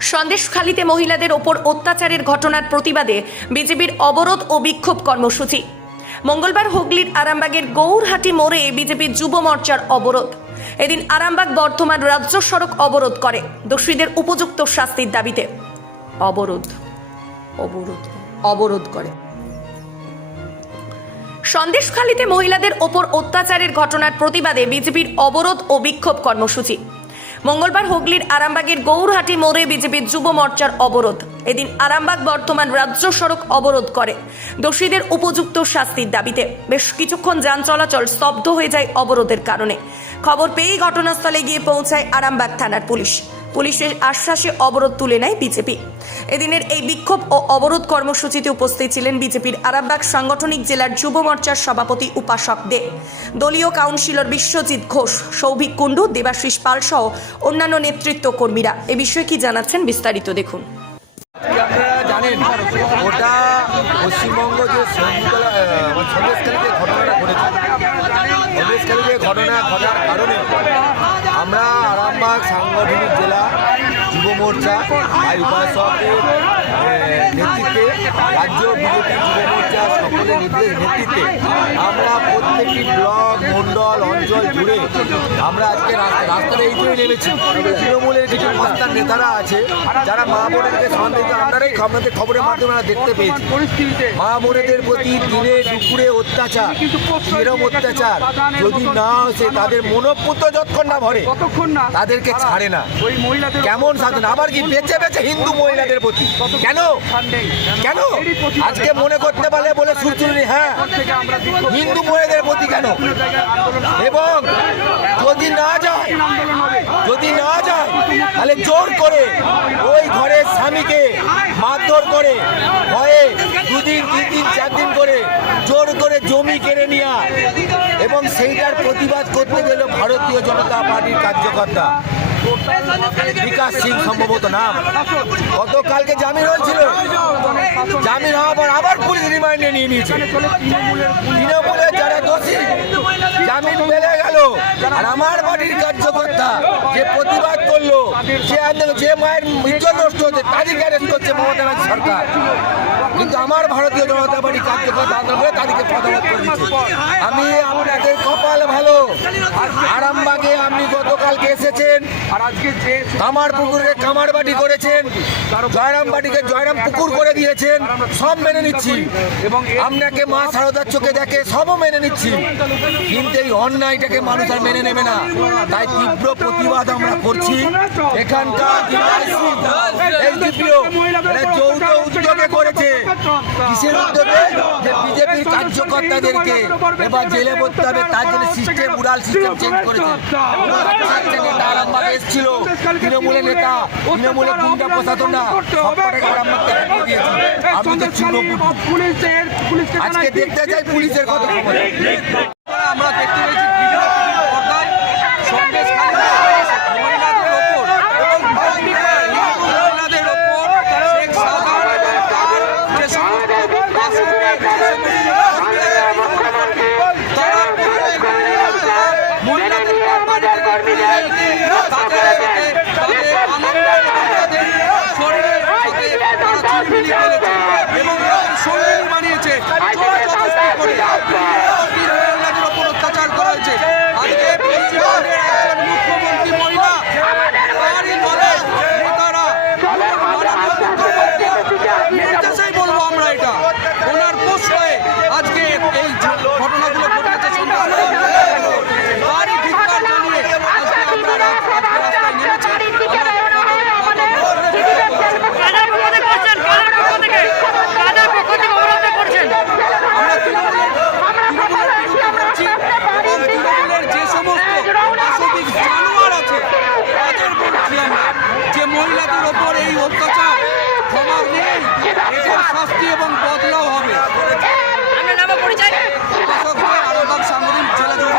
সন্দেশখালীতে মহিলাদের ওপর অত্যাচারের ঘটনার প্রতিবাদে বিজেপির অবরোধ ও বিক্ষোভ কর্মসূচি। মঙ্গলবার হুগলির আরামবাগের গৌরহাটি মোড়ে বিজেপির যুব মোর্চার অবরোধ। এদিন আরামবাগ বর্ধমান রাজ্য সড়ক অবরোধ করে দোষীদের উপযুক্ত শাস্তির দাবিতে। অবরোধ অবরোধ অবরোধ করে। সন্দেশখালীতে মহিলাদের ওপর অত্যাচারের ঘটনার প্রতিবাদে বিজেপির অবরোধ ও বিক্ষোভ কর্মসূচি। মঙ্গলবার হুগলির আরামবাগের গৌরহাটি মোড়ে বিজেপির যুব মোর্চার অবরোধ। এদিন আরামবাগ বর্তমান রাজ্য সড়ক অবরোধ করে দোষীদের উপযুক্ত শাস্তির দাবিতে। বেশ কিছুক্ষণ যান চলাচল স্তব্ধ হয়ে যায় অবরোধের কারণে। খবর পেয়েই ঘটনাস্থলে গিয়ে পৌঁছায় আরামবাগ থানার পুলিশ। পুলিশের আশ্বাসে অবরোধ তুলে নেয় বিজেপি। এদিনের এই বিক্ষোভ ও অবরোধ কর্মসূচিতে উপস্থিত ছিলেন বিজেপির আরামবাগ সাংগঠনিক জেলার যুব মোর্চার সভাপতি উপাসক দে। দলীয় কাউন্সিলর বিশ্বজিৎ ঘোষ, সৌভিক কুণ্ডু, দেবাশিস পাল সহ অন্যান্য নেতৃত্ব কর্মীরা। এ বিষয়ে কি জানাচ্ছেন বিস্তারিত দেখুন। জানেন ওটা পশ্চিমবঙ্গ যে সন্ধ্যা ঘটনাটা ঘটেছে ঘটনা, ঘটার কারণে আমরা আরামবাগ সাংগঠনিক মোর্চা আর উপাসকের নেতৃত্বে রাজ্য বিজেপি যুব মোর্চা সকলের নেতৃত্বে আমরা প্রত্যেকটি ব্লক মন্ডল অঞ্চল জুড়ে আমরা আজকে রাস্তা রাস্তায় এই জন্যই নেমেছি। তৃণমূলের কিছু মাস্টার নেতারা আছে যারা মা বোনেদেরকে সন্দেহ আপনারাই আপনাদের খবরের মাধ্যমে আমরা দেখতে পেয়েছি। মা বোনেদের প্রতি দিনে দুপুরে অত্যাচার এরম অত্যাচার যদি না। আসে তাদের মনোপুত্র যতক্ষণ না ভরে তাদেরকে ছাড়ে না। ওই মহিলাদের কেমন সাধন? আবার কি বেঁচে বেঁচে হিন্দু মহিলাদের প্রতি? কেন? কেন? আজকে মনে করতে পারলে বলে সুরচুরি হ্যাঁ। হিন্দু মহিলাদের প্রতি কেন? এবং যদি না যায় যদি না যায় তাহলে জোর করে ওই ঘরের স্বামীকে মারধর করে, ভয়ে দুদিন তিন দিন চার দিন করে জোর করে জমি কেড়ে নেওয়া এবং সেইটার প্রতিবাদ করতে গেল ভারতীয় জনতা পার্টির কার্যকর্তা। বিকাশ সিং সম্ভবত নাম। গতকালকে জামিন হয়েছিল। জামিন হওয়ার পর আবার পুলিশ রিমান্ডে নিয়ে নিয়েছে। তৃণমূলের যারা দোষী, জামিন পেলে গেল। আর আমার বাড়ির কার্যকর্তা যে প্রতিবাদ করল যে আন্দোলন যে মায়ের ইজ্জত নষ্ট হচ্ছে তাদেরকে অ্যারেস্ট করছে মমতা ব্যানার্জি সরকার। কিন্তু আমার ভারতীয় জনতা পার্টি কার্যকর্তা আন্দোলন করে তাদেরকে প্রতিবাদ করে আমি আরামবাগে আপনি গতকালকে এসেছেন। আর আজকে যে কামার পুকুরকে কামার বাটি করেছেন। জয়রাম বাটিকে জয়রাম পুকুর করে দিয়েছেন। সব মেনে নিচ্ছি। এবং আপনাকে মা সারদার চোখে দেখে সবও মেনে নিচ্ছি। কিন্তু এই অন্যায়টাকে মানুষ আর মেনে নেবে না। তাই তীব্র প্রতিবাদ আমরা করছি। এখানকার যৌথ উদ্যোগে করেছে। কিসের উদ্যোগে? যে বিজেপির কার্যকর্তাদেরকে এবার জেলে পড়তে হবে। তার জন্য সিস্টেম উড়াল সিস্টেম চেঞ্জ করেছে। নেতা আরামবাগে এসেছিল তৃণমূলের নেতা তৃণমূলের গুন্ডা প্রশাসন না সব হারিয়ে দিয়েছি। আমি তো আজকে দেখতে চাই পুলিশের কথা আমরা দেখতে পেয়েছি বিভিন্ন টিভির পর্দায় সন্দেশখালী মহিলাদের ওপর এবং হিন্দু মহিলাদের ওপর শেখ শাহজাহান এবং তার যে সমস্ত বাসুদেব, যে সমস্ত তারা মহিলাদের বাড়িতে তাদের সাথে তাদের আনন্দ এবং তাদের শরীরের সাথে তারা চুলবিলি ফেলেছে এবং তাদের শরীর বানিয়েছে চোর যথেষ্ট করে বীর মহিলাদের ওপর অত্যাচার করা হয়েছে আজকে পশ্চিমবঙ্গের একজন মুখ্যমন্ত্রী মহিলা তারই দলে নেতারা মাননীয় মুখ্যমন্ত্রী নির্দেশেই বলব আমরা এটা ওনার পোস্ট হয়ে আজকে এই ঘটনাগুলো ঘটেছে সন্দেশখালী তারই ধিক্কার জানিয়ে আজকে আমরা রা- আজকে রাস্তায় নেমেছি কাদের পক্ষ থেকে করছেন কাদের পক্ষ থেকে কাদের পক্ষ থেকে অবরোধ করছেন আমরা তৃণমূলের তৃণমূলের বিরুদ্ধে বলছি এবং তৃণমূলের যে সমস্ত অসবিক জানোয়ার আছে তাদের বলছি আমরা যে মহিলাদের ওপর এই অত্যাচার ক্ষমা নেই এটার শাস্তি এবং বদলাও হবে আমি নাম পরিচয় শাসক হয়ে আরামবাগ সাংগঠনিক জেলা জড়িত